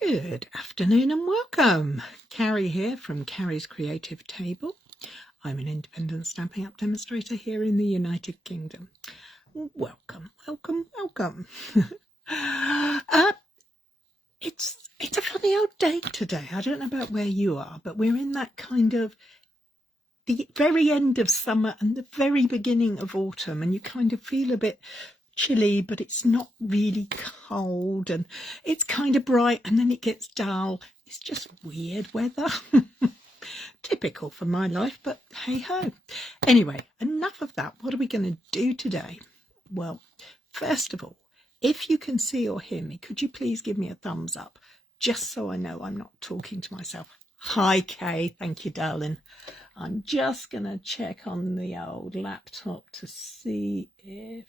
Good afternoon and welcome. Cary here from Cary's Creative Table. I'm an independent Stampin' Up demonstrator here in the United Kingdom. Welcome, welcome, welcome. It's a funny old day today. I don't know about where you are, but we're in that kind of the very end of summer and the very beginning of autumn, and you kind of feel a bit chilly, but it's not really cold, and it's kind of bright and then it gets dull. It's just weird weather. Typical for my life, but hey ho. Anyway, enough of that. What are we going to do today? Well, first of all, if you can see or hear me, could you please give me a thumbs up, just so I know I'm not talking to myself. Hi Kay, thank you darling. I'm just going to check on the old laptop to see if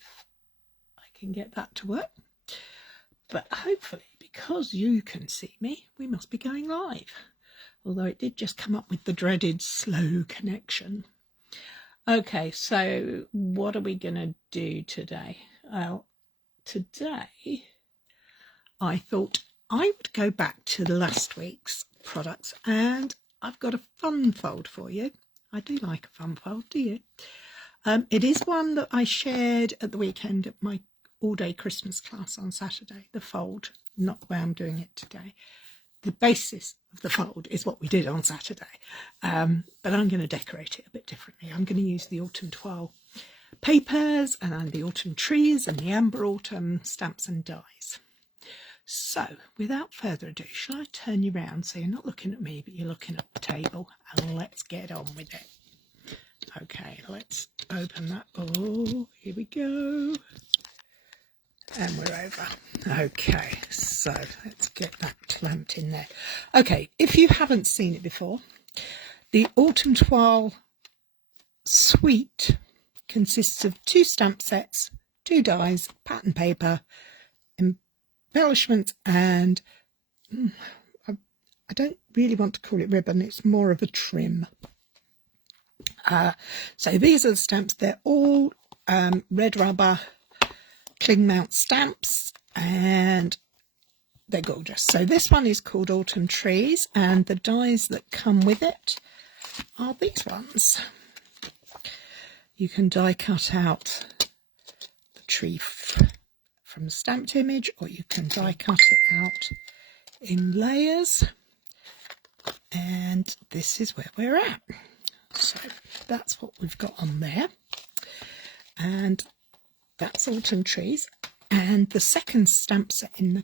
can get that to work, but hopefully, because you can see me, we must be going live, although it did just come up with the dreaded slow connection. Okay, so what are we gonna do today? Well, today I thought I would go back to last week's products, and I've got a fun fold for you. I do like a fun fold, do you? It is one that I shared at the weekend at my all-day Christmas class on Saturday, the fold, not the way I'm doing it today. The basis of the fold is what we did on Saturday, but I'm going to decorate it a bit differently. I'm going to use the Autumn Toile papers and the autumn trees and the amber autumn stamps and dies. So, without further ado, shall I turn you round so you're not looking at me, but you're looking at the table, and let's get on with it. Okay, let's open that. Oh, here we go. And we're over. Okay, so let's get that clamped in there. Okay, if you haven't seen it before, the Autumn Toile suite consists of 2 stamp sets, 2 dies, pattern paper, embellishments, and I don't really want to call it ribbon, it's more of a trim. So these are the stamps. They're all red rubber cling mount stamps, and they're gorgeous. So this one is called Autumn Trees, and the dies that come with it are these ones. You can die cut out the tree from the stamped image, or you can die cut it out in layers, and this is where we're at. So that's what we've got on there, and that's Autumn Trees. And the second stamp set in the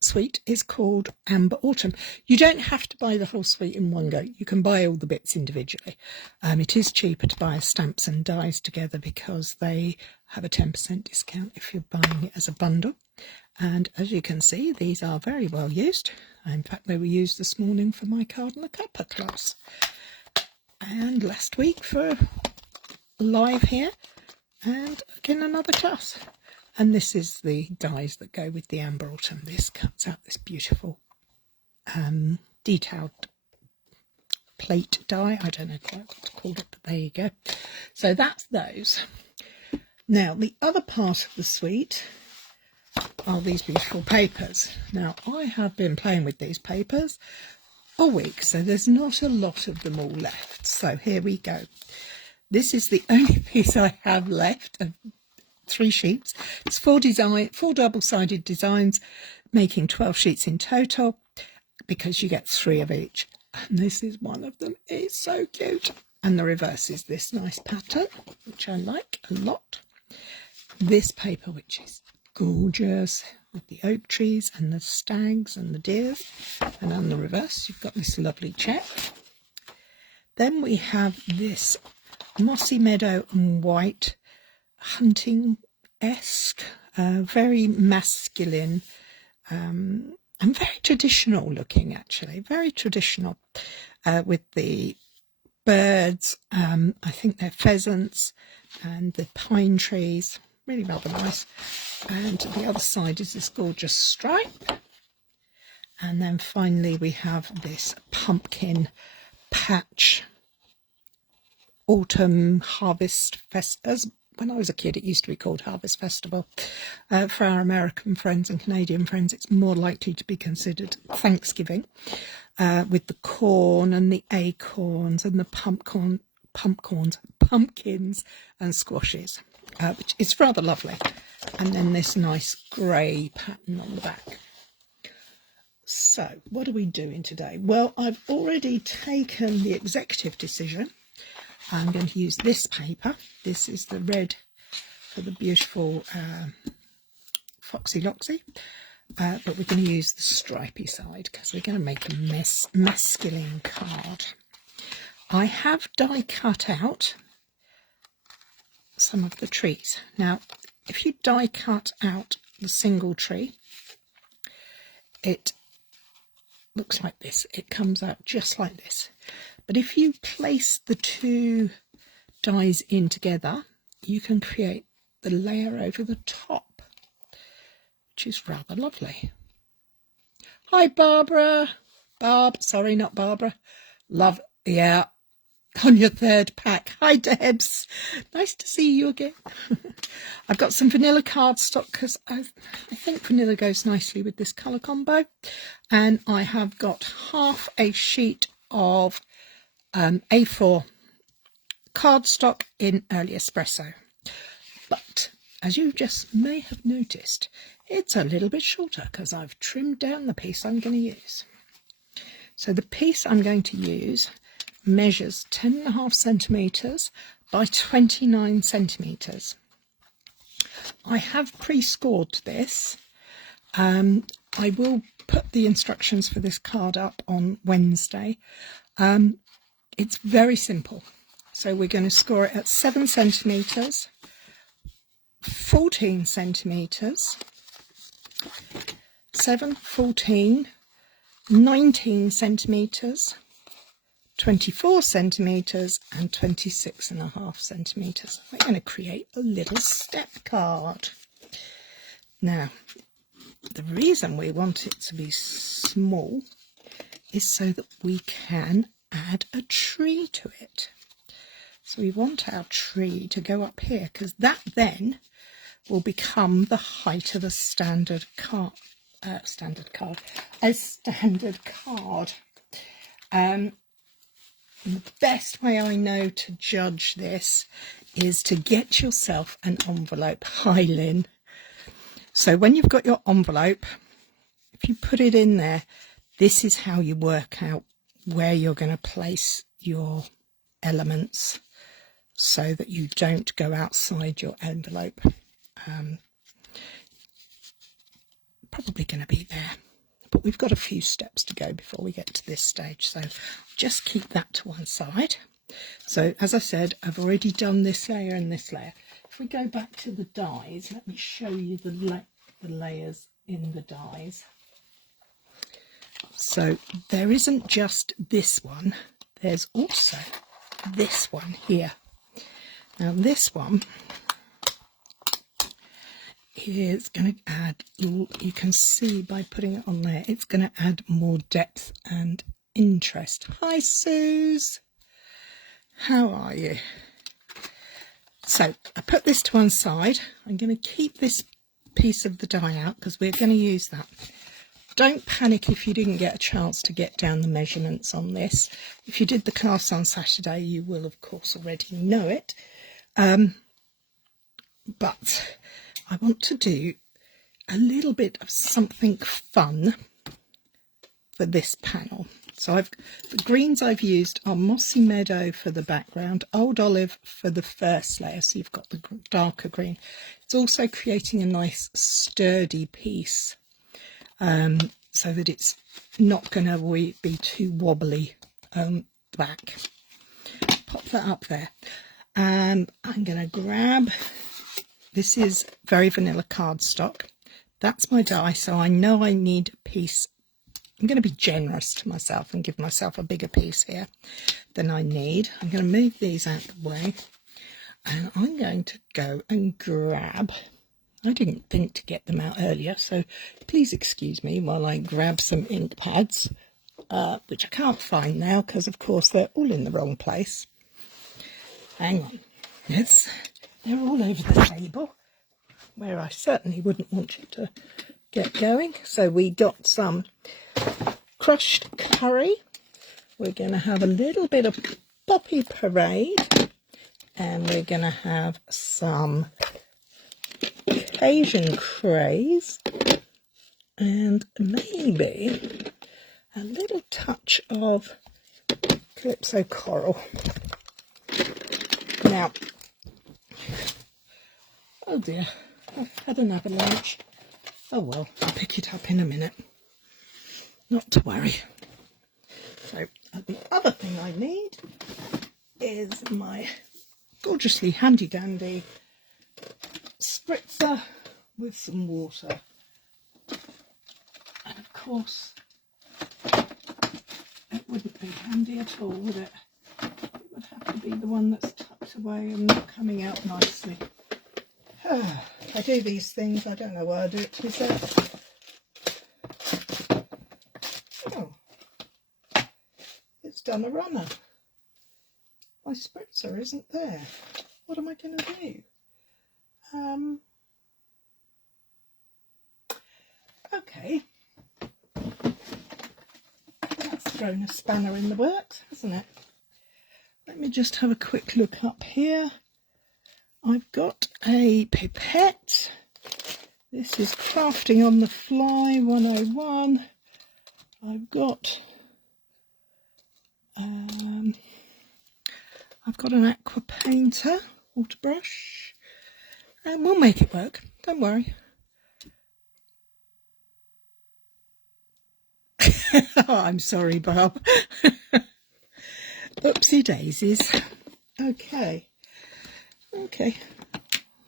suite is called Amber Autumn. You don't have to buy the whole suite in one go. You can buy all the bits individually. It is cheaper to buy stamps and dies together because they have a 10% discount if you're buying it as a bundle. And as you can see, these are very well used. In fact, they were used this morning for my card and the cuppa class, and last week for live here, and again another class. And this is the dies that go with the Amber Autumn. This cuts out this beautiful detailed plate die. I don't know quite what to call it, but there you go. So that's those. Now the other part of the suite are these beautiful papers. Now I have been playing with these papers a week, so there's not a lot of them all left. So here we go. This is the only piece I have left of 3 sheets. It's 4 double-sided designs, making 12 sheets in total, because you get 3 of each. And this is one of them. It's so cute. And the reverse is this nice pattern, which I like a lot. This paper, which is gorgeous, with the oak trees and the stags and the deers. And on the reverse, you've got this lovely check. Then we have this mossy meadow and white hunting-esque, very masculine, and very traditional looking, actually, very traditional, with the birds. I think they're pheasants, and the pine trees, really rather nice. And the other side is this gorgeous stripe. And then finally we have this pumpkin patch autumn harvest when I was a kid, it used to be called Harvest Festival. For our American friends and Canadian friends, it's more likely to be considered Thanksgiving, with the corn and the acorns and the pumpkins and squashes, which is rather lovely. And then this nice grey pattern on the back. So what are we doing today? Well, I've already taken the executive decision. I'm going to use this paper. This is the red for the beautiful Foxy Loxy, but we're going to use the stripy side because we're going to make a masculine card. I have die cut out some of the trees. Now, if you die cut out the single tree, it looks like this. It comes out just like this. But if you place the two dies in together, you can create the layer over the top, which is rather lovely. Hi, Barbara. Sorry, not Barbara. Love, yeah, on your third pack. Hi, Debs. Nice to see you again. I've got some vanilla cardstock because I think vanilla goes nicely with this colour combo. And I have got half a sheet of A4 cardstock in Early Espresso, but as you just may have noticed, it's a little bit shorter because I've trimmed down the piece I'm going to use. So the piece I'm going to use measures 10.5 centimetres by 29 centimetres. I have pre-scored this. I will put the instructions for this card up on Wednesday. It's very simple. So we're going to score it at 7 centimetres, 14 centimetres, 7, 14, 19 centimetres, 24 centimetres and 26.5 centimetres. We're going to create a little step card. Now, the reason we want it to be small is so that we can add a tree to it. So we want our tree to go up here because that then will become the height of a standard card. The best way I know to judge this is to get yourself an envelope. Hi, Lynn. So when you've got your envelope, if you put it in there, this is how you work out where you're going to place your elements so that you don't go outside your envelope. Probably going to be there, but we've got a few steps to go before we get to this stage, so just keep that to one side. So as I said, I've already done this layer and this layer. If we go back to the dies, let me show you the layers in the dies. So there isn't just this one, there's also this one here. Now this one is going to add, you can see by putting it on there, it's going to add more depth and interest. Hi Suze, how are you? So I put this to one side. I'm going to keep this piece of the die out because we're going to use that. Don't panic if you didn't get a chance to get down the measurements on this. If you did the class on Saturday, you will of course already know it. But I want to do a little bit of something fun for this panel. So the greens I've used are Mossy Meadow for the background, Old Olive for the first layer, so you've got the darker green. It's also creating a nice sturdy piece, so that it's not going to be too wobbly back. Pop that up there. And I'm going to grab, this is very vanilla cardstock. That's my die, so I know I need a piece. I'm going to be generous to myself and give myself a bigger piece here than I need. I'm going to move these out of the way, and I'm going to go and grab, I didn't think to get them out earlier, so please excuse me while I grab some ink pads, which I can't find now because of course they're all in the wrong place. Hang on, let's They're all over the table, where I certainly wouldn't want you to get going. So we got some crushed curry. We're going to have a little bit of poppy parade, and we're going to have some Asian craze, and maybe a little touch of calypso coral. Now, oh dear, I've had an avalanche. Oh well, I'll pick it up in a minute. Not to worry. So the other thing I need is my gorgeously handy dandy spritzer with some water. And of course, it wouldn't be handy at all, would it? It would have to be the one that's tucked away and not coming out nicely. I do these things, I don't know why I do it to myself. Oh, it's done a runner. My spritzer isn't there. What am I going to do? Okay. That's thrown a spanner in the works, hasn't it? Let me just have a quick look up here. I've got a pipette. This is Crafting on the Fly 101. I've got an aqua painter, water brush, and we'll make it work, don't worry. Oh, I'm sorry, Bob. Oopsie daisies. Okay.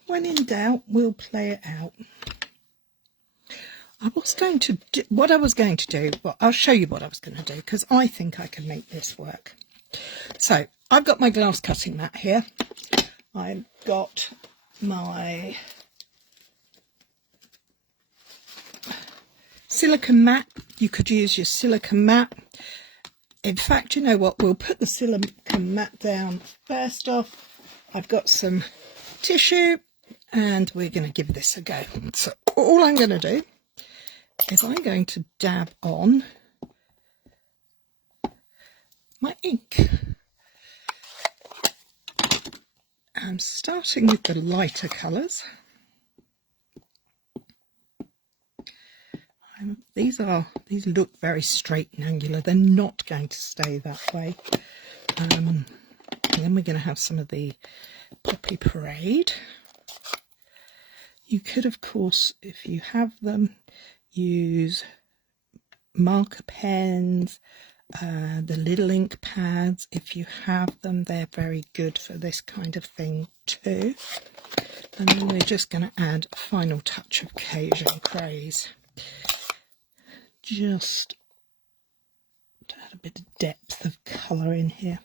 When in doubt, we'll play it out. What I was going to do, well, I'll show you what I was going to do, because I think I can make this work. So, I've got my glass cutting mat here. I've got my silicone mat. You could use your silicone mat. In fact, you know what? We'll put the silicone mat down first off. I've got some tissue and we're going to give this a go. So all I'm going to do is I'm going to dab on my ink. I'm starting with the lighter colours. These look very straight and angular. They're not going to stay that way. And then we're going to have some of the Poppy Parade. You could, of course, if you have them, use marker pens, the little ink pads. If you have them, they're very good for this kind of thing too. And then we're just going to add a final touch of Cajun Craze. Just to add a bit of depth of colour in here.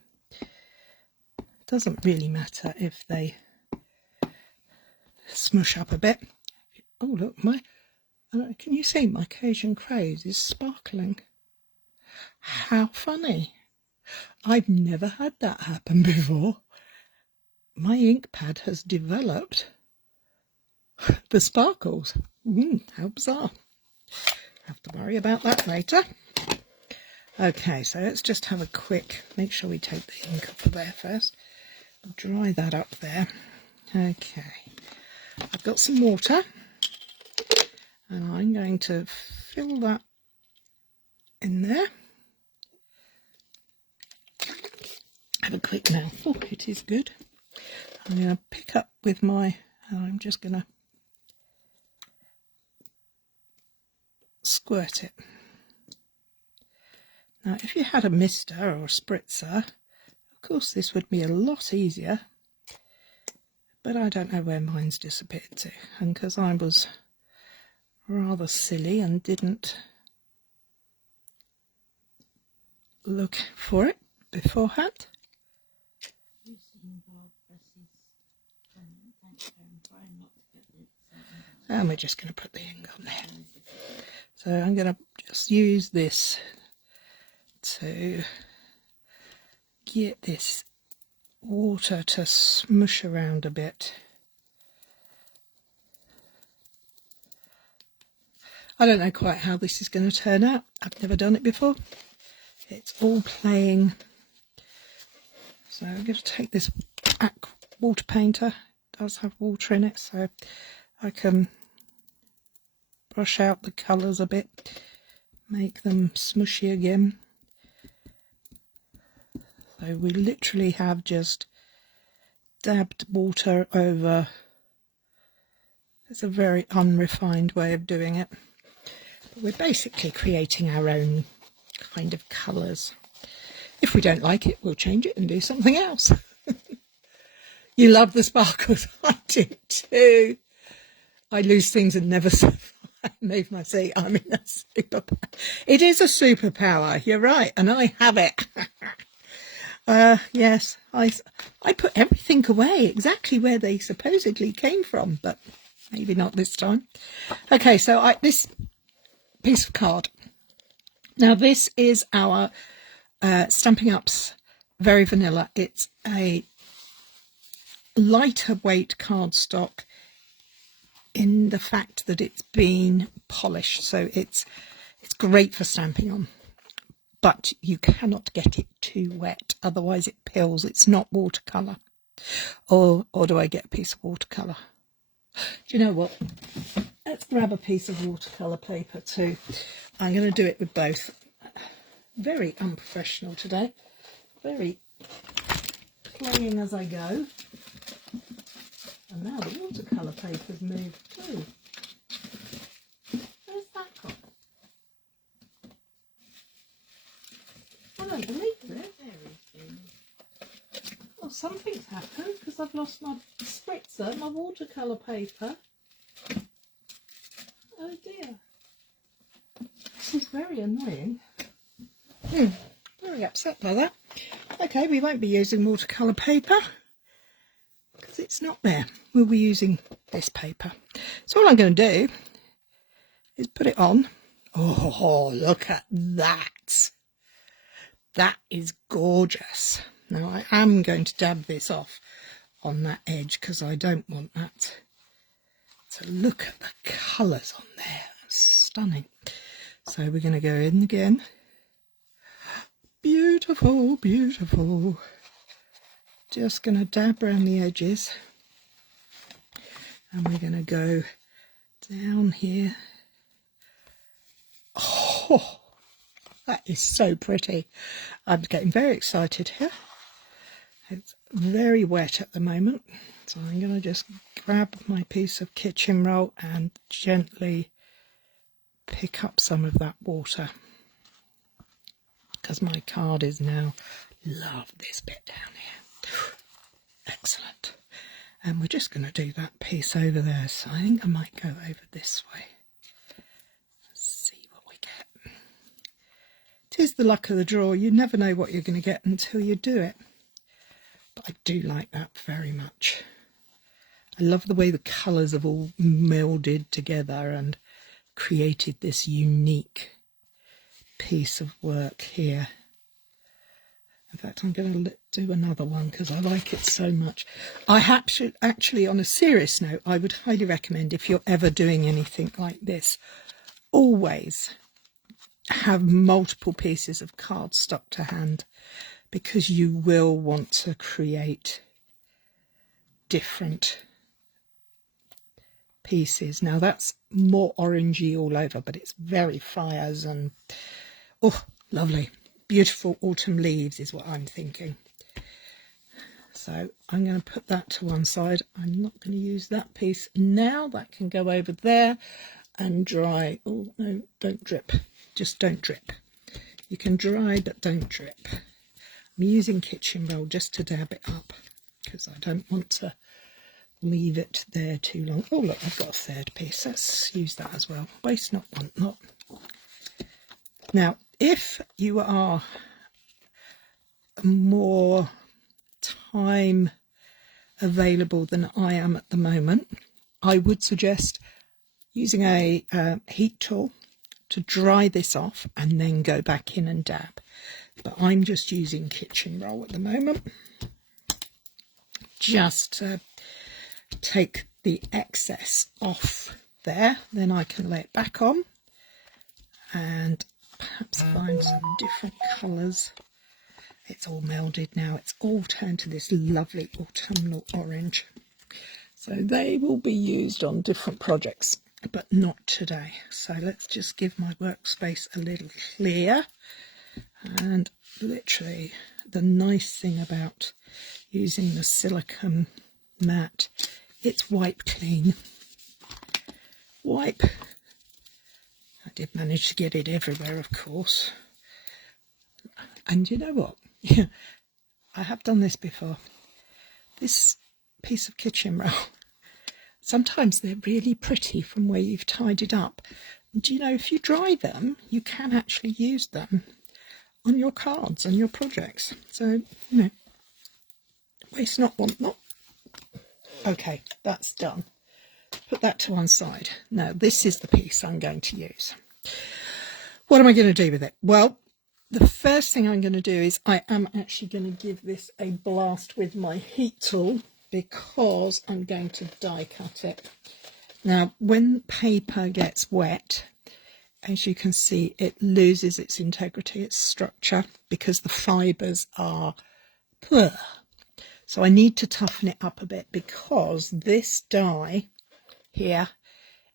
Doesn't really matter if they smush up a bit. Oh look, can you see my Cajun Craze is sparkling? How funny. I've never had that happen before. My ink pad has developed the sparkles. How bizarre. Have to worry about that later. Okay, so let's just have a quick, make sure we take the ink off of there first. Dry that up there. Okay, I've got some water and I'm going to fill that in there. Have a quick mouthful, it is good. I'm going to pick up with my, I'm just going to squirt it. Now if you had a mister or a spritzer, of course this would be a lot easier, but I don't know where mine's disappeared to, and because I was rather silly and didn't look for it beforehand. And we're just going to put the ink on there. So I'm going to just use this to get this water to smush around a bit. I don't know quite how this is going to turn out. I've never done it before. It's all playing. So I'm going to take this water painter. It does have water in it, so I can brush out the colours a bit, make them smushy again. So we literally have just dabbed water over. It's a very unrefined way of doing it. But we're basically creating our own kind of colours. If we don't like it, we'll change it and do something else. You love the sparkles. I do too. I lose things and never move my seat. I'm in a superpower. It is a superpower. You're right. And I have it. Yes, I put everything away exactly where they supposedly came from, but maybe not this time. Okay, so this piece of card. Now this is our Stampin' Up's Very Vanilla. It's a lighter weight cardstock in the fact that it's been polished, so it's great for stamping on. But you cannot get it too wet, otherwise it pills. It's not watercolour. Or do I get a piece of watercolour? Do you know what? Let's grab a piece of watercolour paper too. I'm going to do it with both. Very unprofessional today. Very playing as I go. And now the watercolour paper's moved too. Where's that gone? I don't believe it. Well, something's happened because I've lost my spritzer, my watercolour paper. Oh dear. This is very annoying. Very upset by that. Okay, we won't be using watercolour paper because it's not there. We'll be using this paper. So all I'm going to do is put it on. Oh, look at that. That is gorgeous. Now I am going to dab this off on that edge because I don't want that to look at the colours on there. That's stunning. So we're going to go in again. Beautiful, beautiful. Just going to dab around the edges. And we're going to go down here. Oh, that is so pretty. I'm getting very excited here. It's very wet at the moment. So I'm going to just grab my piece of kitchen roll and gently pick up some of that water. Because my card is now, love this bit down here. Excellent. And we're just going to do that piece over there. So I think I might go over this way. Let's see what we get. It is the luck of the draw. You never know what you're going to get until you do it. But I do like that very much. I love the way the colours have all melded together and created this unique piece of work here. In fact, I'm going to do another one because I like it so much. I actually, on a serious note, I would highly recommend, if you're ever doing anything like this, always have multiple pieces of cardstock to hand, because you will want to create different pieces. Now that's more orangey all over, but it's very fires and oh, lovely. Beautiful autumn leaves is what I'm thinking. So I'm going to put that to one side. I'm not going to use that piece now. That can go over there and dry. Oh, no, don't drip. Just don't drip. You can dry, but don't drip. I'm using kitchen roll just to dab it up because I don't want to leave it there too long. Oh, look, I've got a third piece. Let's use that as well. Waste not, want not. Now, if you are more time available than I am at the moment, I would suggest using a heat tool to dry this off and then go back in and dab. But I'm just using kitchen roll at the moment, just to take the excess off there. Then I can lay it back on and perhaps find some different colours. It's all melded now. It's all turned to this lovely autumnal orange. So they will be used on different projects, but not today. So let's just give my workspace a little clear. And literally the nice thing about using the silicone mat, it's wipe clean. Wipe. I did manage to get it everywhere, of course. And you know what? I have done this before. This piece of kitchen roll, sometimes they're really pretty from where you've tidied up. And do you know, if you dry them, you can actually use them on your cards and your projects. So, you know, waste not, want not. Okay, that's done. Put that to one side. Now, this is the piece I'm going to use. What am I going to do with it? Well, the first thing I'm going to do is I am actually going to give this a blast with my heat tool, because I'm going to die cut it. Now, when paper gets wet, as you can see, it loses its integrity, its structure, because the fibres are poor. So I need to toughen it up a bit, because this die here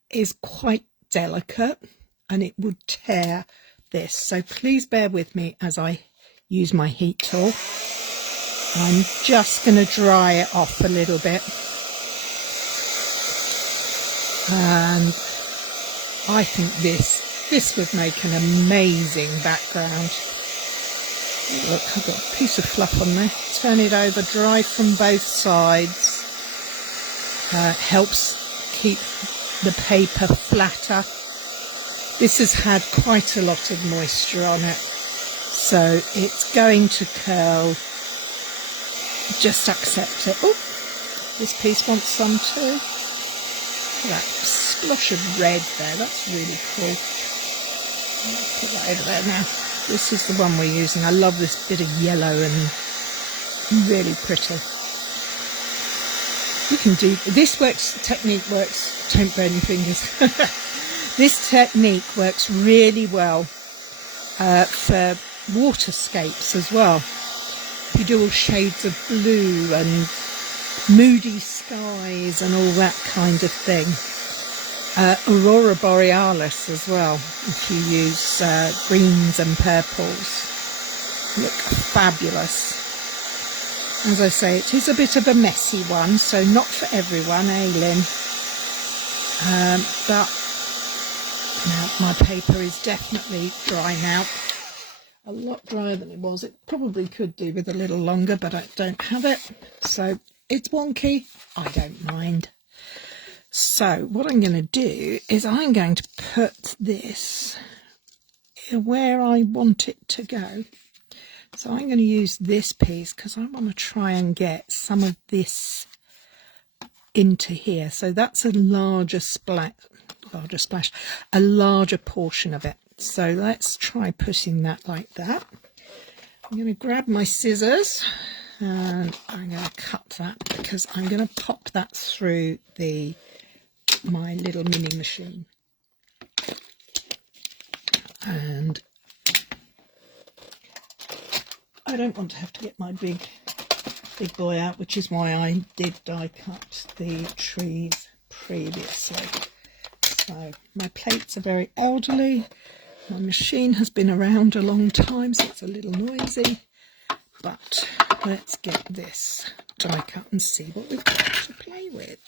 is quite delicate and it would tear this. So please bear with me as I use my heat tool. I'm just going to dry it off a little bit. And I think this would make an amazing background. Look, I've got a piece of fluff on there. Turn it over, dry from both sides. Helps keep the paper flatter. This has had quite a lot of moisture on it, so it's going to curl. Just accept it. Oh, this piece wants some too. Look at that splosh of red there. That's really cool. I'll put that over there now. This is the one we're using. I love this bit of yellow and really pretty. You can do this. Technique works. Don't burn your fingers. This technique works really well for waterscapes as well. You do all shades of blue and moody skies and all that kind of thing. Aurora borealis as well, if you use greens and purples. Look fabulous. As I say, it is a bit of a messy one, so not for everyone, Lynn? But now my paper is definitely dry now. A lot drier than it was. It probably could do with a little longer, but I don't have it. So it's wonky. I don't mind. So what I'm going to do is I'm going to put this where I want it to go. So I'm going to use this piece because I want to try and get some of this into here. So that's a larger splash, a larger portion of it. So let's try putting that like that. I'm going to grab my scissors and I'm going to cut that, because I'm going to pop that through my little mini machine. And I don't want to have to get my big boy out, which is why I did die cut the trees previously. So my plates are very elderly. My machine has been around a long time, so it's a little noisy. But let's get this die cut and see what we've got to play with.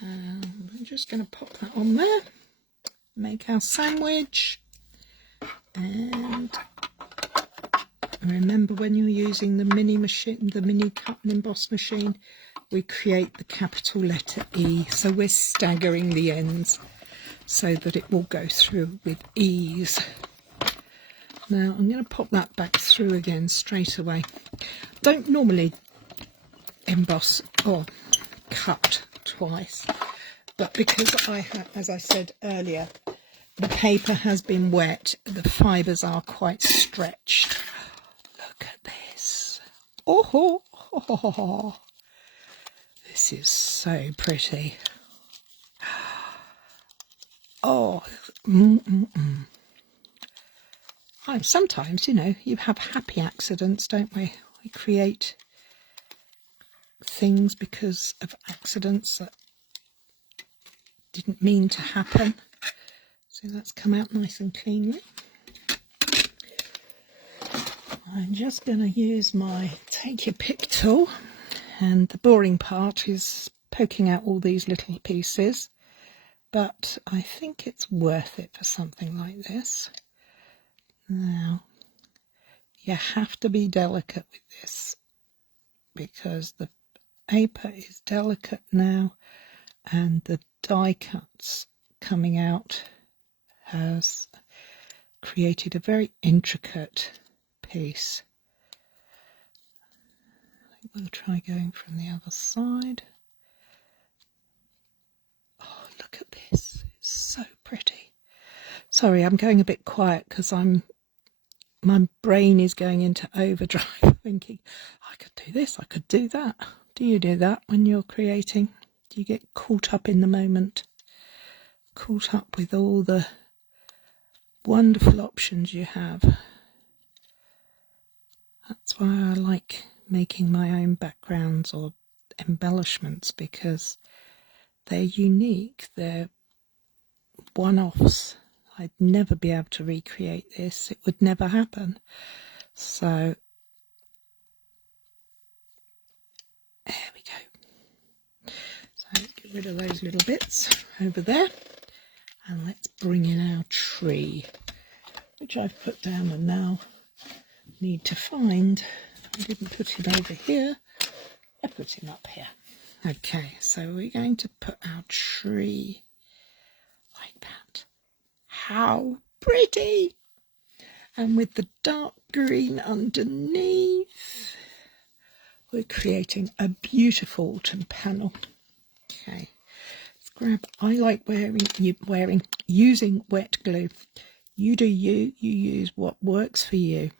I'm just going to pop that on there, make our sandwich, and remember, when you're using the mini machine, the mini cut and emboss machine, we create the capital letter E, so we're staggering the ends so that it will go through with ease. Now I'm going to pop that back through again straight away. Don't normally emboss or cut twice, but because I have, as I said earlier, the paper has been wet, the fibres are quite stretched. Look at this. Oh, this is so pretty. Oh, sometimes, you know, you have happy accidents, don't we? We create things because of accidents that didn't mean to happen. So that's come out nice and cleanly. I'm just going to use my take your pick tool, and the boring part is poking out all these little pieces, but I think it's worth it for something like this. Now, you have to be delicate with this because the paper is delicate now, and the die cuts coming out has created a very intricate piece. I think we'll try going from the other side. Oh, look at this, it's so pretty. Sorry, I'm going a bit quiet because my brain is going into overdrive thinking, I could do this, I could do that. Do you do that when you're creating? Do you get caught up in the moment? Caught up with all the wonderful options you have? That's why I like making my own backgrounds or embellishments, because they're unique, they're one-offs. I'd never be able to recreate this, it would never happen. So there we go. So get rid of those little bits over there, and let's bring in our tree, which I've put down and now need to find. I didn't put him over here, I put him up here. Okay, so we're going to put our tree like that. How pretty! And with the dark green underneath, we're creating a beautiful autumn panel. Okay, let's grab. I like using wet glue. You do you. You use what works for you.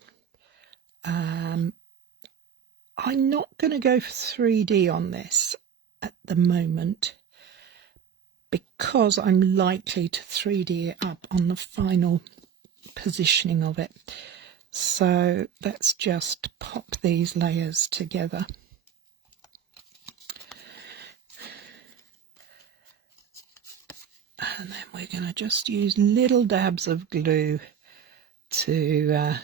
I'm not going to go for 3D on this at the moment, because I'm likely to 3D it up on the final positioning of it. So let's just pop these layers together. And then we're going to just use little dabs of glue to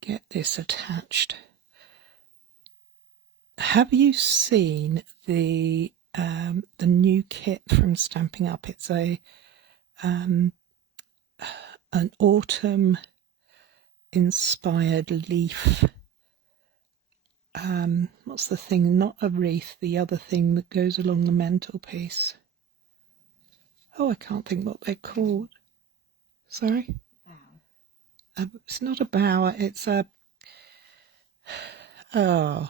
get this attached. Have you seen the new kit from Stampin' Up? It's a an autumn inspired leaf. What's the thing? Not a wreath, the other thing that goes along the mantelpiece. Oh, I can't think what they're called. Sorry? It's not a bower, it's a... Oh.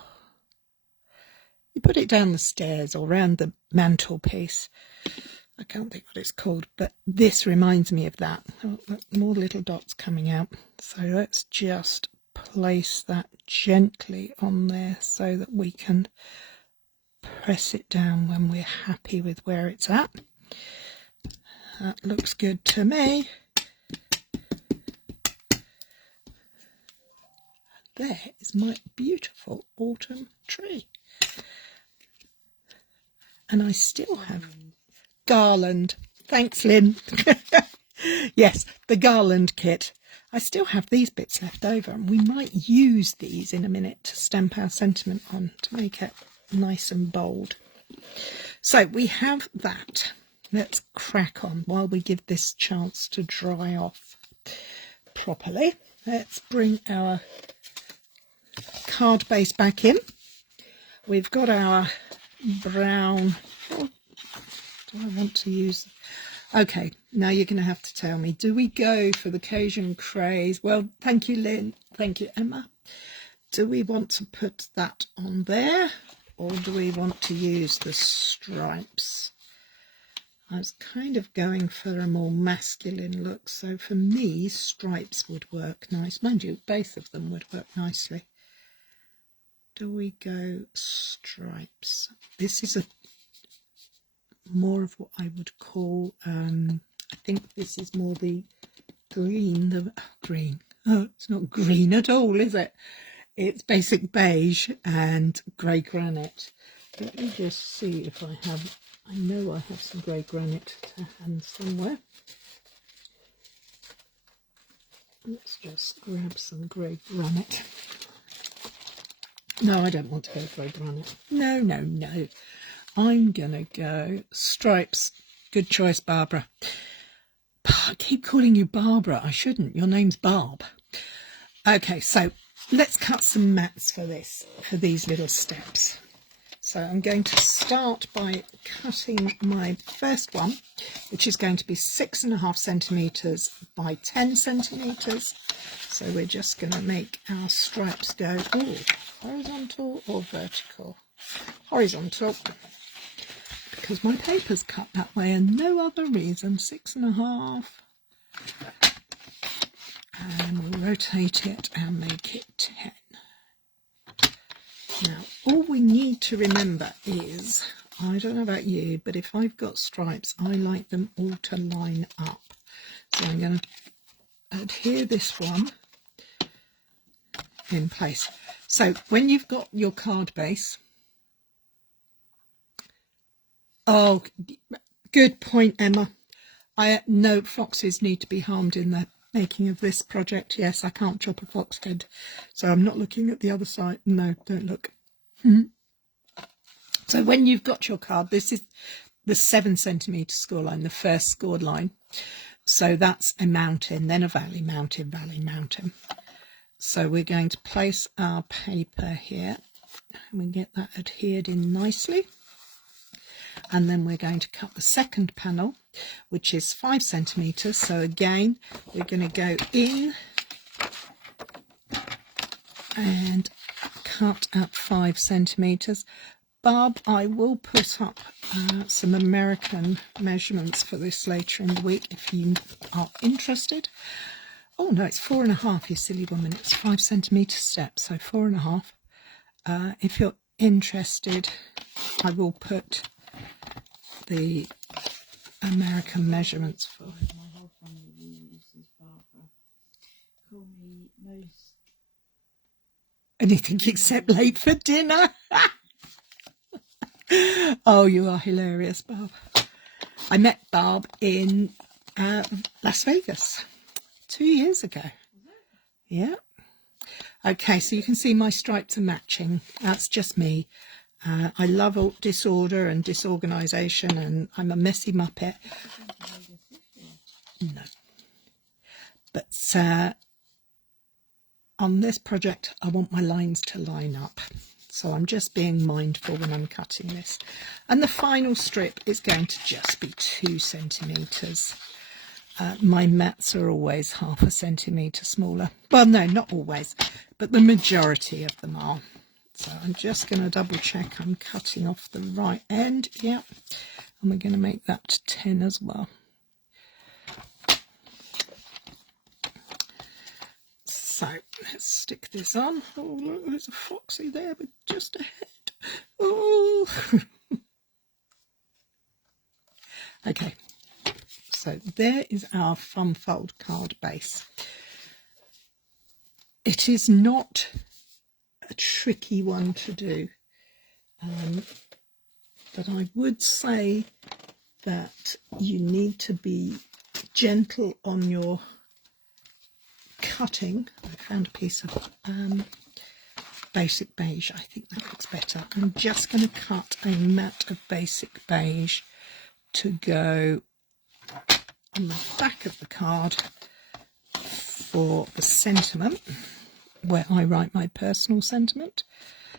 You put it down the stairs or round the mantelpiece. I can't think what it's called, but this reminds me of that. Oh, look, more little dots coming out. So let's just place that gently on there so that we can press it down when we're happy with where it's at. That looks good to me. There is my beautiful autumn tree. And I still have garland. Thanks, Lynn. Yes, the garland kit. I still have these bits left over, and we might use these in a minute to stamp our sentiment on to make it nice and bold. So we have that. Let's crack on while we give this chance to dry off properly. Let's bring our card base back in. We've got our brown. Oh, do I want to use? Okay, now you're going to have to tell me. Do we go for the Cajun craze? Well, thank you, Lynn. Thank you, Emma. Do we want to put that on there, or do we want to use the stripes? I was kind of going for a more masculine look, so for me, stripes would work nice. Mind you, both of them would work nicely. Do we go stripes? This is a more of what I would call, I think this is more the green, oh, it's not green at all, is it? It's basic beige and grey granite. Let me just see if I know I have some grey granite to hand somewhere. Let's just grab some grey granite. No, I don't want to go grey granite. No. I'm going to go stripes. Good choice, Barbara. I keep calling you Barbara. I shouldn't. Your name's Barb. Okay, so let's cut some mats for these little steps. So I'm going to start by cutting my first one, which is going to be 6.5 centimetres by 10 centimetres. So we're just going to make our stripes go, horizontal or vertical? Horizontal, because my paper's cut that way and no other reason. 6.5. And we'll rotate it and make it 10. Now, all we need to remember is, I don't know about you, but if I've got stripes, I like them all to line up. So I'm going to adhere this one in place. So when you've got your card base, oh, good point, Emma. No foxes need to be harmed in the making of this project. Yes, I can't chop a fox head, so I'm not looking at the other side. No, don't look. So when you've got your card, this is the 7 centimetre score line, the first scored line. So that's a mountain, then a valley, mountain, valley, mountain. So we're going to place our paper here and we get that adhered in nicely. And then we're going to cut the second panel, which is 5 centimetres. So again, we're going to go in and cut at 5 centimetres. Barb, I will put up some American measurements for this later in the week if you are interested. Oh no, it's 4.5, you silly woman. It's 5 centimetre steps, so 4.5. If you're interested, I will put the American measurements for it. My whole family uses Barbara. Call me most. Anything except late for dinner. Oh, you are hilarious, Barb. I met Barb in Las Vegas 2 years ago. Yeah. Okay, so you can see my stripes are matching. That's just me. I love disorder and disorganisation, and I'm a messy muppet. No. But on this project, I want my lines to line up. So I'm just being mindful when I'm cutting this. And the final strip is going to just be 2 centimetres. My mats are always 0.5 centimetre smaller. Well, no, not always, but the majority of them are. So I'm just going to double check I'm cutting off the right end. Yeah, and we're going to make that 10 as well. So let's stick this on. Oh, look, there's a foxy there with just a head. Oh. Okay, so there is our fun fold card base. It is not a tricky one to do, but I would say that you need to be gentle on your cutting. I found a piece of basic beige. I think that looks better. I'm just going to cut a mat of basic beige to go on the back of the card for the sentiment, where I write my personal sentiment.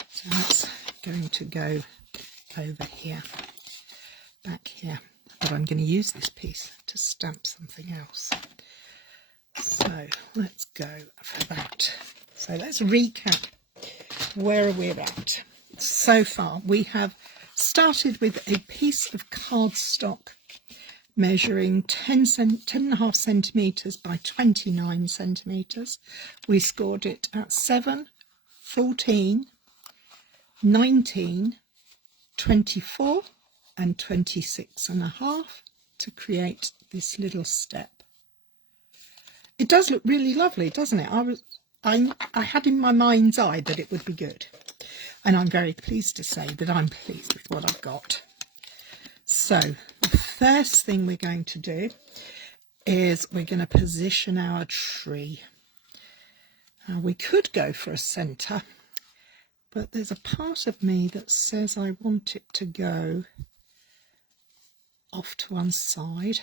So that's going to go over here, back here. But I'm going to use this piece to stamp something else. So let's go for that. So let's recap. Where are we at? So far we have started with a piece of cardstock measuring 10.5 centimetres by 29 centimetres. We scored it at 7, 14, 19, 24 and 26.5 to create this little step. It does look really lovely, doesn't it? I had in my mind's eye that it would be good, and I'm very pleased to say that I'm pleased with what I've got. So the first thing we're going to do is we're going to position our tree. Now we could go for a centre, but there's a part of me that says I want it to go off to one side,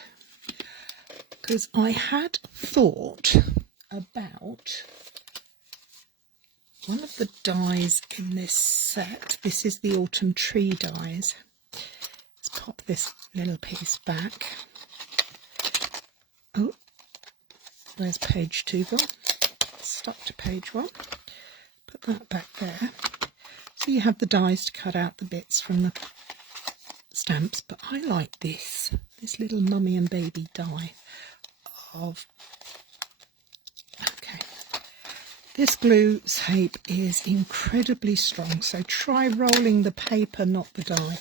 because I had thought about one of the dies in this set. This is the Autumn Tree dies. Let's pop this little piece back. Oh, where's page 2 gone? Stuck to page 1. Put that back there. So you have the dies to cut out the bits from the stamps, but I like this little mummy and baby die of, okay, this glue tape is incredibly strong, so try rolling the paper, not the die.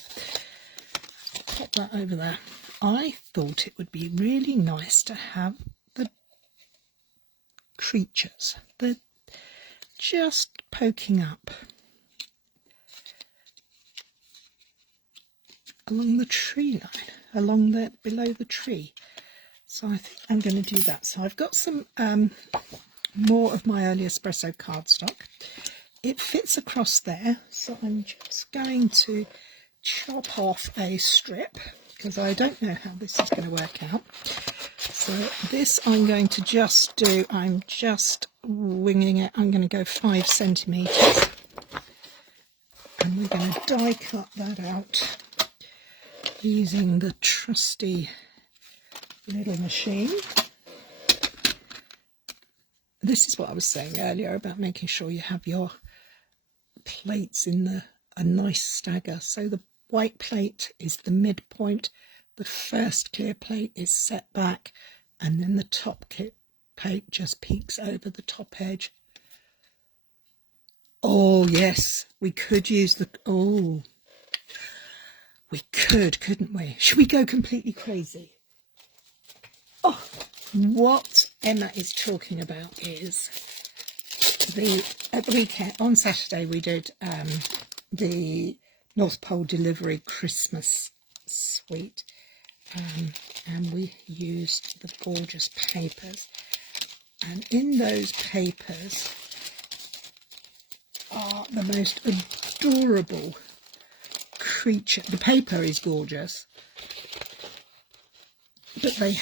Pop that over there. I thought it would be really nice to have the creatures, they're just poking up along the tree line, along the below the tree. So I think I'm going to do that. So I've got some more of my early espresso cardstock. It fits across there, so I'm just going to chop off a strip, because I don't know how this is going to work out. So this I'm going to just do, I'm just winging it. I'm going to go 5 centimetres, and we're going to die cut that out using the trusty little machine. This is what I was saying earlier about making sure you have your plates in a nice stagger. So the white plate is the midpoint, the first clear plate is set back, and then the top plate just peeks over the top edge. Oh yes, we could use the, oh, we could, couldn't we? Should we go completely crazy? Oh, what Emma is talking about is at the weekend, on Saturday, we did the North Pole Delivery Christmas suite, and we used the gorgeous papers. And in those papers are the most adorable creature. The paper is gorgeous, but they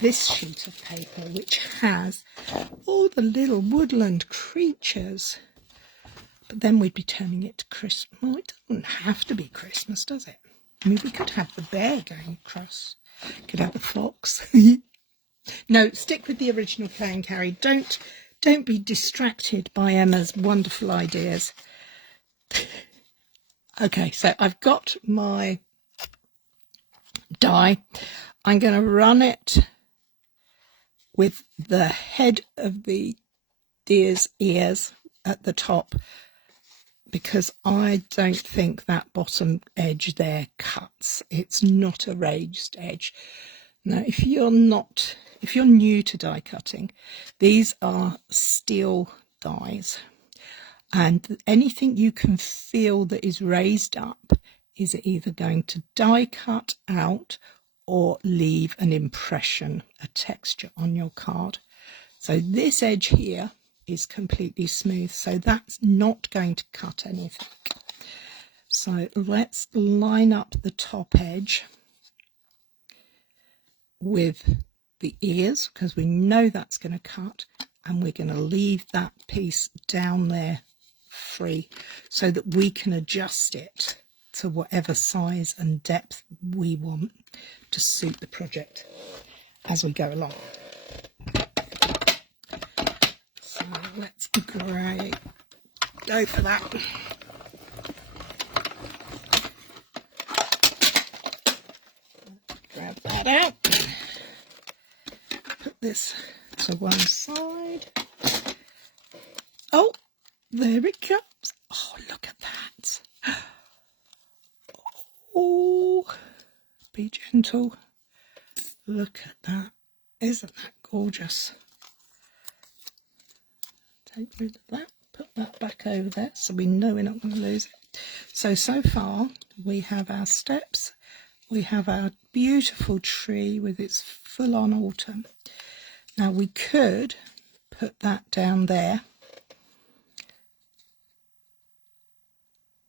this sheet of paper which has all the little woodland creatures. But then we'd be turning it to Christmas. Well, it doesn't have to be Christmas, does it? I mean, we could have the bear going across. Could have the fox. No, stick with the original plan, Cary. Don't be distracted by Emma's wonderful ideas. Okay, so I've got my die. I'm going to run it with the head of the deer's ears at the top, because I don't think that bottom edge there cuts. It's not a raised edge. Now, if you're new to die cutting, these are steel dies, and anything you can feel that is raised up is either going to die cut out or leave an impression, a texture on your card. So this edge here is completely smooth, so that's not going to cut anything. So let's line up the top edge with the ears, because we know that's going to cut, and we're going to leave that piece down there free so that we can adjust it to whatever size and depth we want to suit the project as we go along. So let's go for that. Grab that out. Put this to one side. Oh, there it comes. Oh, look at that. Oh, be gentle. Look at that. Isn't that gorgeous? Take rid of that. Put that back over there so we know we're not going to lose it. So far we have our steps. We have our beautiful tree with its full-on autumn. Now we could put that down there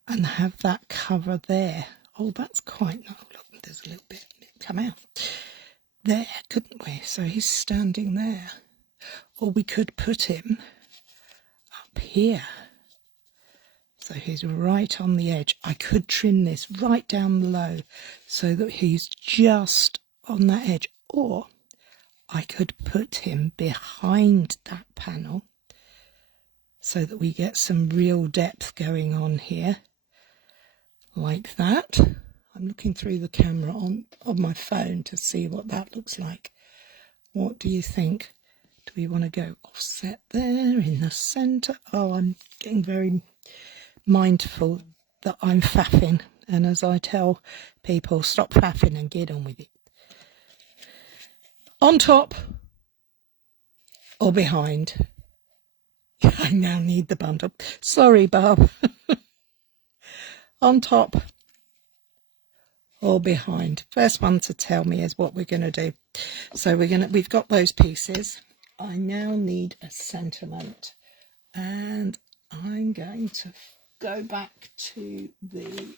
and have that cover there. Oh, that's quite nice. Look, there's a little bit come out there, couldn't we? So he's standing there. Or we could put him up here. So he's right on the edge. I could trim this right down low so that he's just on that edge. Or I could put him behind that panel so that we get some real depth going on here. Like that. I'm looking through the camera on my phone to see what that looks like. What do you think? Do we want to go offset there in the centre? Oh, I'm getting very mindful that I'm faffing. And as I tell people, stop faffing and get on with it. On top or behind? I now need the bundle. Sorry, Bob. On top or behind? First one to tell me is what we're going to do. So we've got those pieces. I now need a sentiment, and I'm going to go back to the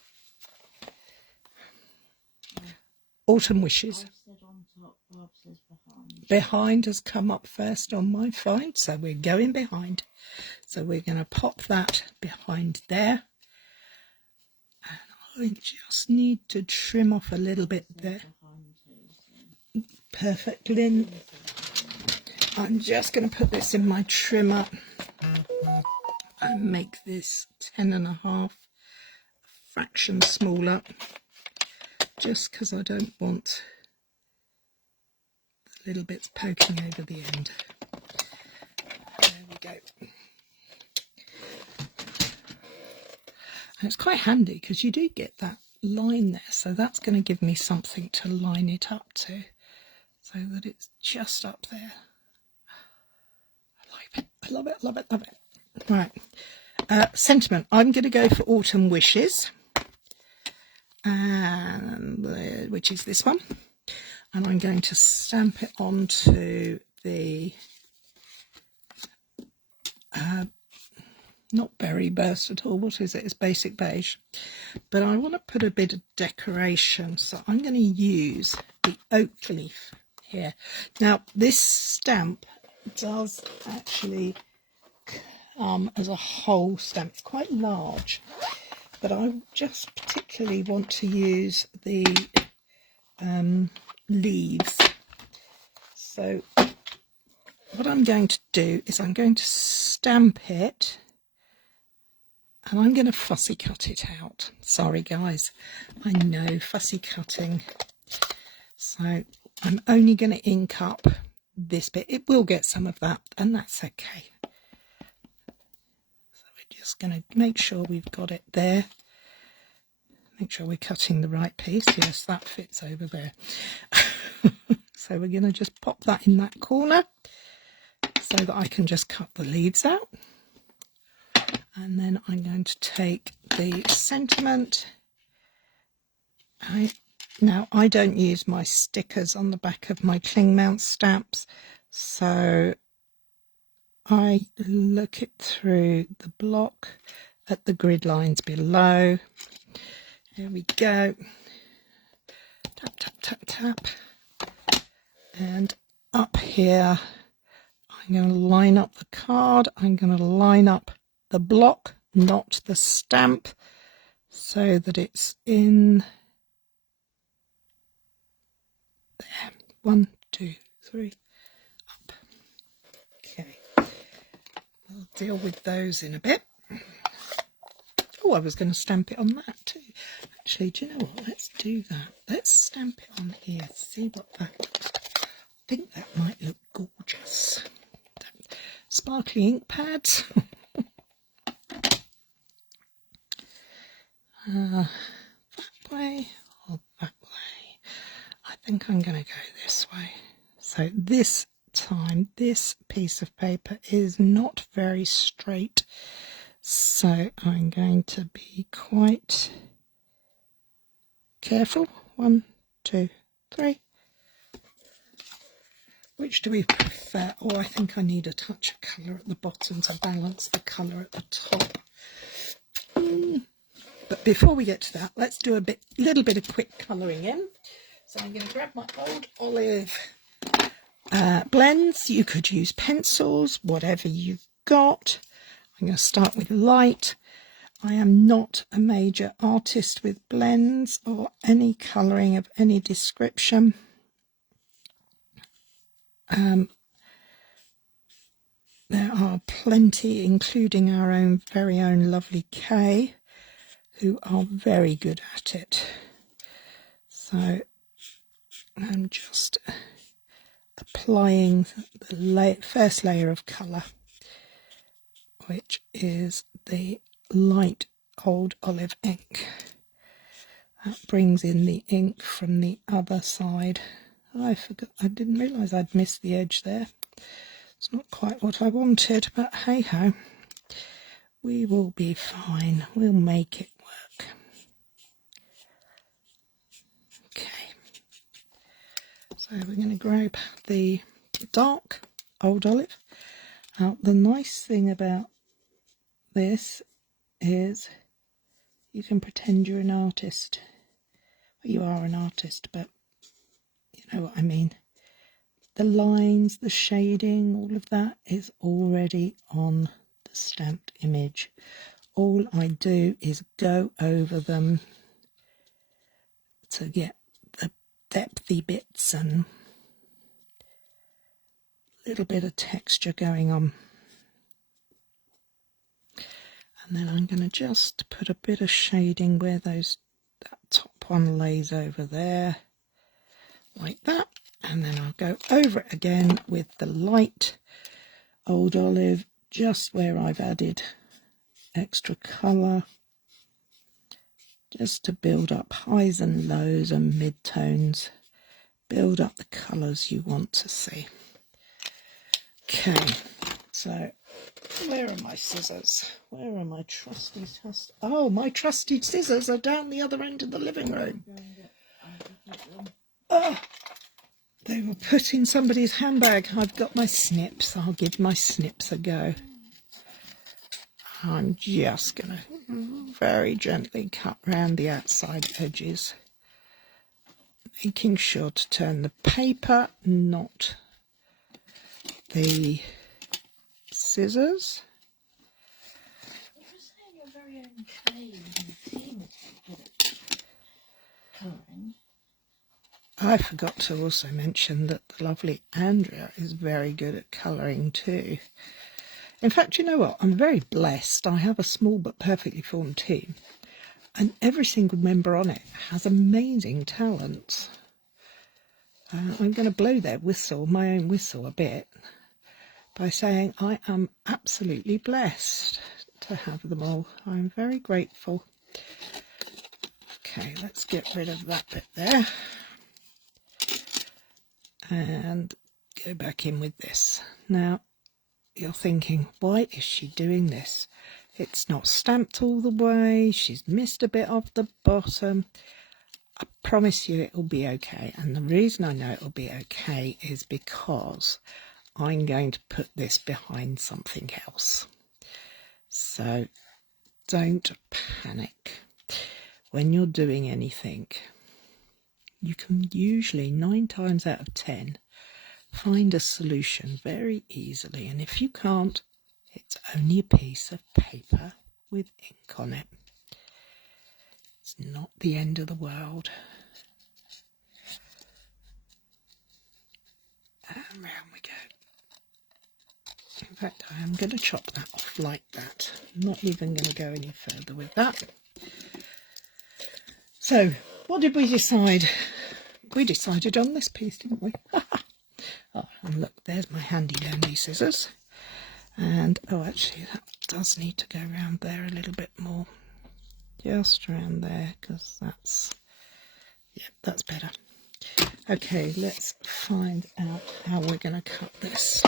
Autumn Wishes. I said on top, Bob says behind. Behind has come up first on my find, so we're going behind. So we're going to pop that behind there. And I just need to trim off a little bit there. Perfect, Lynn. I'm just going to put this in my trimmer and make this 10.5 fraction smaller, just because I don't want the little bits poking over the end. There we go. And it's quite handy because you do get that line there, so that's going to give me something to line it up to, so that it's just up there. I love it, love it, love it. Right, sentiment. I'm going to go for Autumn Wishes, and which is this one, and I'm going to stamp it onto the not berry burst at all. What is it? It's basic beige, but I want to put a bit of decoration, so I'm going to use the oak leaf here. Now this stamp does actually come as a whole stamp. It's quite large, but I just particularly want to use the leaves. So what I'm going to do is I'm going to stamp it, and I'm going to fussy cut it out. Sorry guys, I know, fussy cutting. So I'm only going to ink up this bit. It will get some of that, and that's okay. So we're just going to make sure we've got it there. Make sure we're cutting the right piece. Yes, that fits over there. So we're going to just pop that in that corner so that I can just cut the leaves out. And then I'm going to take the sentiment. Now, I don't use my stickers on the back of my cling mount stamps, so I look it through the block at the grid lines below. There we go. Tap, tap, tap, tap. And up here, I'm going to line up the card. I'm going to line up the block, not the stamp, so that it's in there. 1, 2, 3, up. Okay, we'll deal with those in a bit. Oh, I was going to stamp it on that too. Actually, do you know what? Let's do that. Let's stamp it on here. See what that looks like. I think that might look gorgeous. Sparkly ink pads. That way think I'm going to go this way. So this time, this piece of paper is not very straight. So I'm going to be quite careful. 1, 2, 3. Which do we prefer? Oh, I think I need a touch of colour at the bottom to balance the colour at the top. But before we get to that, let's do a little bit of quick colouring in. So I'm going to grab my old olive blends. You could use pencils, whatever you've got. I'm going to start with light. I am not a major artist with blends or any colouring of any description. There are plenty, including our own very own lovely Cary, who are very good at it. So I'm just applying the first layer of colour, which is the light old olive ink. That brings in the ink from the other side. I forgot, I didn't realise I'd missed the edge there. It's not quite what I wanted, but hey ho, we will be fine. We'll make it work. Okay, so we're going to grab the dark old olive. The nice thing about this is you can pretend you're an artist. Well, you are an artist, but you know what I mean. The lines, the shading, all of that is already on the stamped image. All I do is go over them to get the depthy bits and a little bit of texture going on. And then I'm going to just put a bit of shading where that top one lays over there, like that. And then I'll go over it again with the light old olive, just where I've added extra colour, just to build up highs and lows and mid-tones, build up the colours you want to see. Okay, so where are my scissors? Where are my trusty Oh, my trusty scissors are down the other end of the living room. Oh, they were put in somebody's handbag. I've got my snips. I'll give my snips a go. I'm just going to very gently cut round the outside edges, making sure to turn the paper, not the scissors. You were saying your very own Cary and the team is good at colouring. I forgot to also mention that the lovely Andrea is very good at colouring too. In fact, you know what? I'm very blessed. I have a small but perfectly formed team, and every single member on it has amazing talents. I'm going to blow their whistle, my own whistle, a bit by saying I am absolutely blessed to have them all. I'm very grateful. Okay, let's get rid of that bit there and go back in with this. Now, you're thinking, why is she doing this? It's not stamped all the way. She's missed a bit off the bottom. I promise you it'll be okay. And the reason I know it'll be okay is because I'm going to put this behind something else. So don't panic. When you're doing anything, you can usually 9 times out of 10 find a solution very easily, and if you can't, it's only a piece of paper with ink on it. It's not the end of the world. And round we go. In fact, I am going to chop that off like that. I'm not even going to go any further with that. So, what did we decide? We decided on this piece, didn't we? Oh, and look, there's my handy dandy scissors. And, oh, actually, that does need to go around there a little bit more. Just around there, because that's, yeah, that's better. Okay, let's find out how we're going to cut this.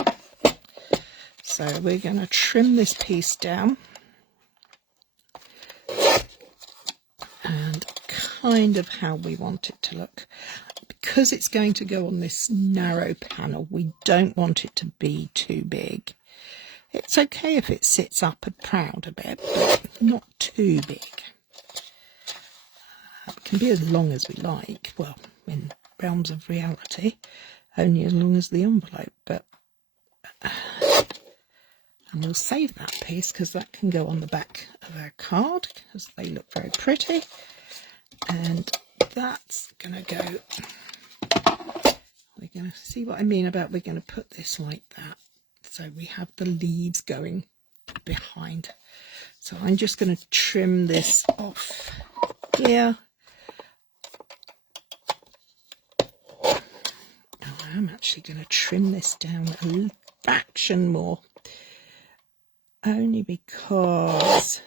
So we're going to trim this piece down and kind of how we want it to look. Because it's going to go on this narrow panel, we don't want it to be too big. It's okay if it sits up and proud a bit, but not too big. It can be as long as we like, well, in realms of reality, only as long as the envelope, but and we'll save that piece because that can go on the back of our card because they look very pretty. And that's going to go, we're going to see what I mean about we're going to put this like that. So we have the leaves going behind. So I'm just going to trim this off here. I'm actually going to trim this down a fraction more, only because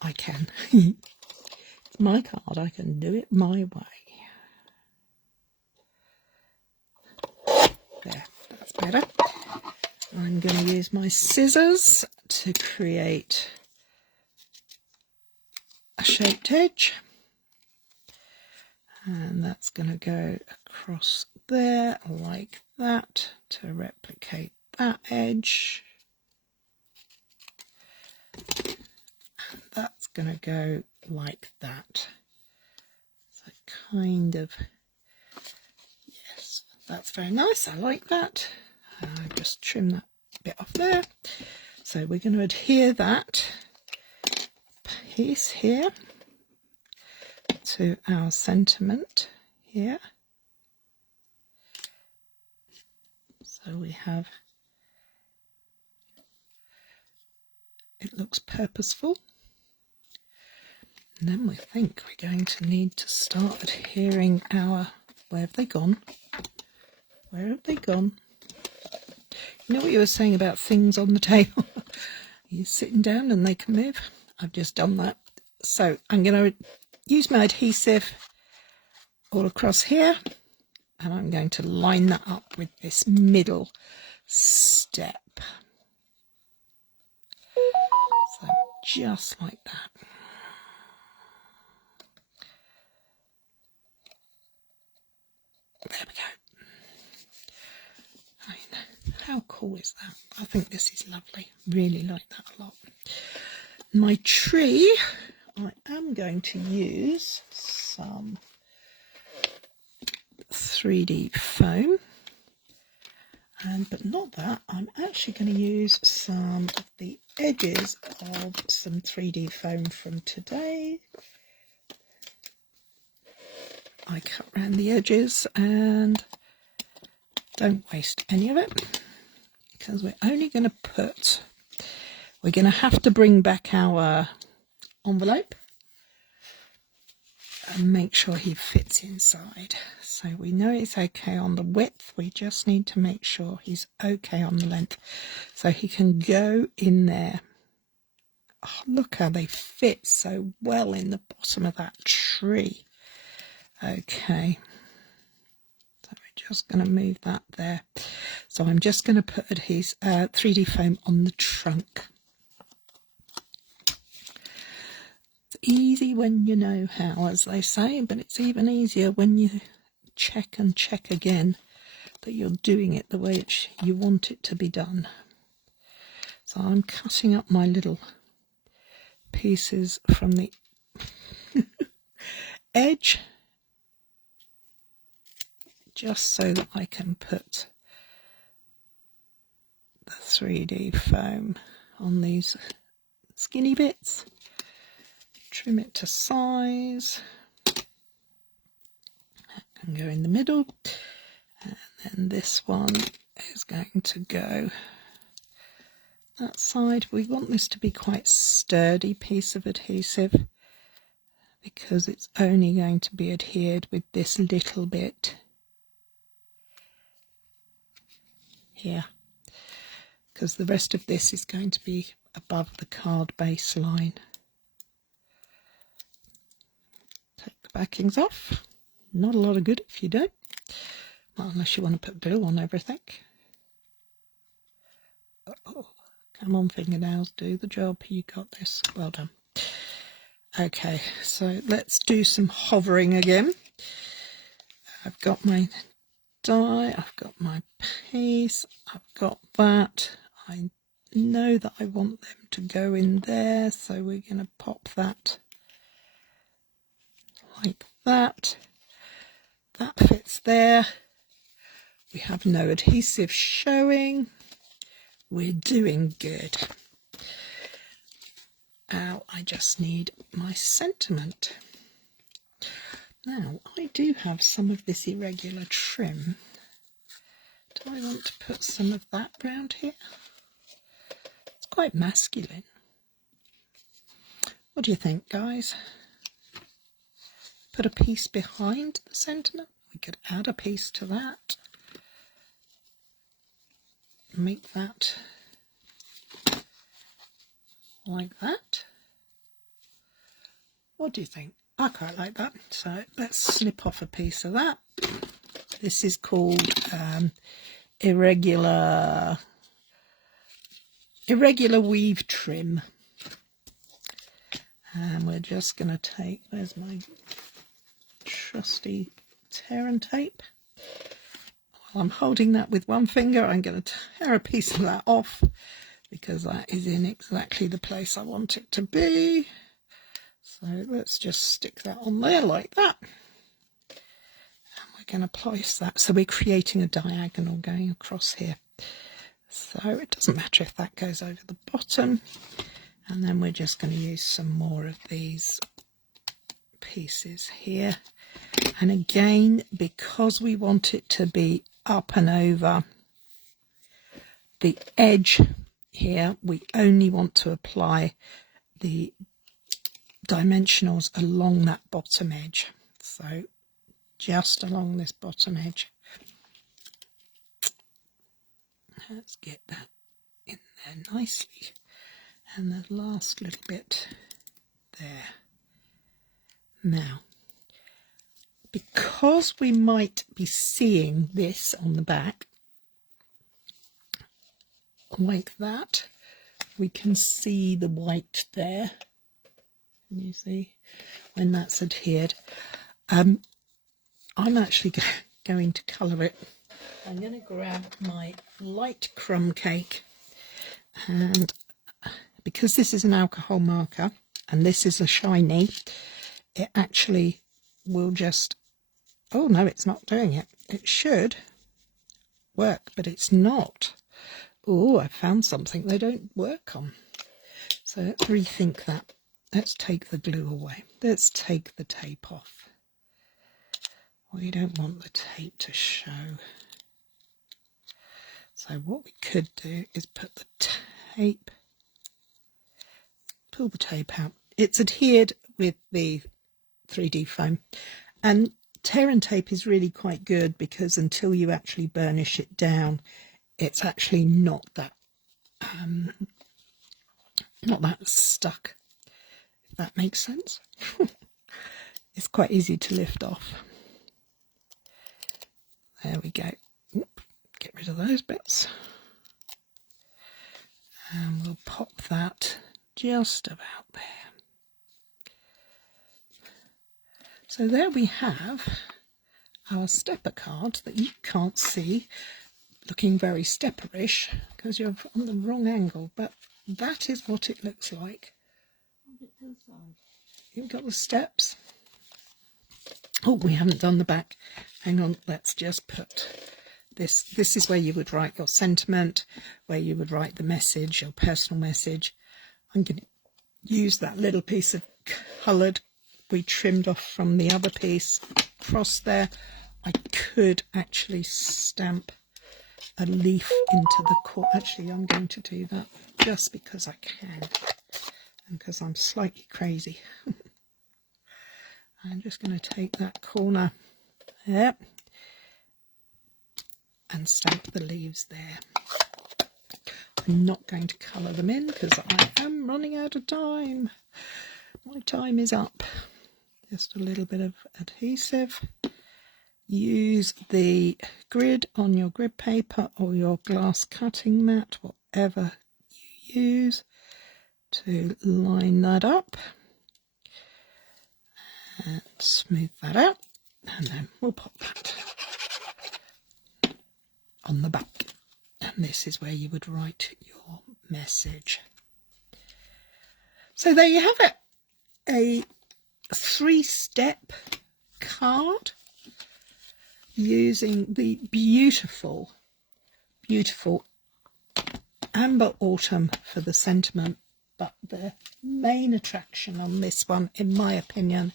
I can. It's my card, I can do it my way. There, that's better. I'm going to use my scissors to create a shaped edge. And that's going to go across there like that to replicate that edge. And that's going to go like that. So kind of, yes, that's very nice. I like that. I'll just trim that bit off there. So we're going to adhere that piece here to our sentiment here. So we have, it looks purposeful. And then we think we're going to need to start adhering our, where have they gone? Where have they gone? You know what you were saying about things on the table? You're sitting down and they can move. I've just done that. So I'm going to use my adhesive all across here, and I'm going to line that up with this middle step. So just like that. There we go. I mean, how cool is that? I think this is lovely. Really like that a lot. My tree, I am going to use some 3D foam, but not that. I'm actually going to use some of the edges of some 3D foam from today. I cut around the edges and don't waste any of it because we're only going to put, we're going to have to bring back our envelope and make sure he fits inside. So we know it's okay on the width, we just need to make sure he's okay on the length so he can go in there. Oh, look how they fit so well in the bottom of that tree. Okay, so we're just going to move that there. So I'm just going to put his 3D foam on the trunk. It's easy when you know how, as they say, but it's even easier when you check and check again that you're doing it the way you want it to be done. So I'm cutting up my little pieces from the edge just so that I can put the 3D foam on these skinny bits, trim it to size, that can go in the middle, and then this one is going to go that side. We want this to be quite sturdy piece of adhesive because it's only going to be adhered with this little bit here, because the rest of this is going to be above the card baseline. Take the backings off, Not a lot of good if you don't. Well, unless you want to put glue on everything. Oh, come on, fingernails, do the job. You got this. Well done. Okay, so let's do some hovering again. I've got my die, I've got my piece, I've got that. I know that I want them to go in there, so we're going to pop that like that. That fits there. We have no adhesive showing. We're doing good. Now I just need my sentiment. Now I do have some of this irregular trim. Do I want to put some of that round here? It's quite masculine. What do you think, guys? Put a piece behind the sentiment. We could add a piece to that. Make that like that. What do you think? I quite like that. So let's snip off a piece of that. This is called irregular weave trim. And we're just going to take, where's my trusty tear and tape? While I'm holding that with one finger, I'm going to tear a piece of that off because that is in exactly the place I want it to be. So let's just stick that on there like that. And we're going to place that. So we're creating a diagonal going across here. So it doesn't matter if that goes over the bottom. And then we're just going to use some more of these pieces here. And again, because we want it to be up and over the edge here, we only want to apply the dimensionals along that bottom edge. So just along this bottom edge. Let's get that in there nicely. And the last little bit there. Now, because we might be seeing this on the back like that, we can see the white there. Can you see when that's adhered? I'm actually going to colour it. I'm going to grab my light crumb cake, and because this is an alcohol marker and this is a shiny, it actually will just, oh no, it's not doing it. It should work, but it's not. Oh, I found something they don't work on. So let's rethink that. Let's take the glue away. Let's take the tape off. We don't want the tape to show. So what we could do is put the tape, pull the tape out. It's adhered with the 3D foam, and tear and tape is really quite good because until you actually burnish it down, it's actually not that stuck, if that makes sense. It's quite easy to lift off. There we go. Oop, get rid of those bits. And we'll pop that just about there. So there we have our stepper card that you can't see, looking very stepperish because you're on the wrong angle, but that is what it looks like. You've got the steps. Oh, we haven't done the back. Hang on, let's just put this. This is where you would write your sentiment, where you would write the message, your personal message. I'm going to use that little piece of coloured we trimmed off from the other piece across there. I could actually stamp a leaf into the corner. Actually, I'm going to do that just because I can and because I'm slightly crazy. I'm just going to take that corner there and stamp the leaves there. I'm not going to colour them in because I am running out of time. My time is up. Just a little bit of adhesive use the grid on your grid paper or your glass cutting mat, whatever you use, to line that up and smooth that out, and then we'll pop that on the back, and this is where you would write your message. So there you have it, a 3-step card using the beautiful amber autumn for the sentiment, but the main attraction on this one, in my opinion,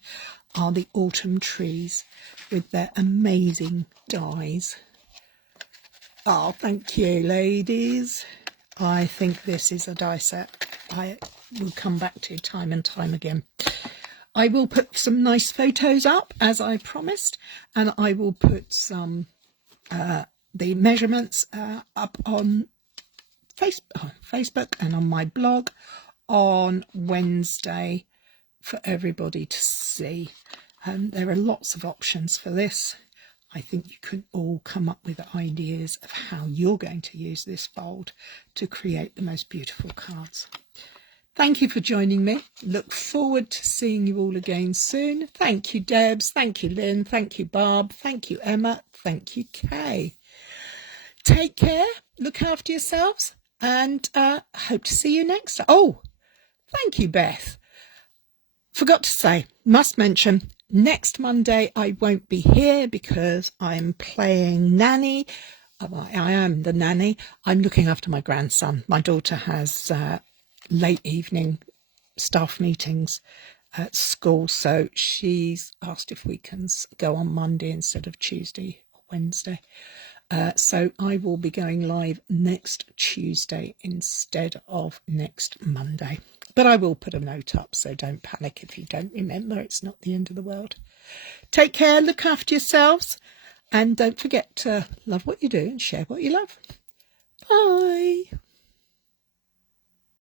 are the autumn trees with their amazing dies. Oh, thank you, ladies. I think this is a die set I will come back to time and time again. I will put some nice photos up, as I promised, and I will put some the measurements up on Facebook and on my blog on Wednesday for everybody to see. There are lots of options for this. I think you can all come up with ideas of how you're going to use this fold to create the most beautiful cards. Thank you for joining me. Look forward to seeing you all again soon. Thank you, Debs. Thank you, Lynn. Thank you, Barb. Thank you, Emma. Thank you, Kay. Take care. Look after yourselves. And hope to see you next time. Oh, thank you, Beth. Forgot to say, must mention, next Monday I won't be here because I'm playing nanny. I am the nanny. I'm looking after my grandson. My daughter has late evening staff meetings at school, so she's asked if we can go on Monday instead of Tuesday or Wednesday. So I will be going live next Tuesday instead of next Monday. But I will put a note up, so don't panic if you don't remember. It's not the end of the world. Take care, look after yourselves, and don't forget to love what you do and share what you love. Bye.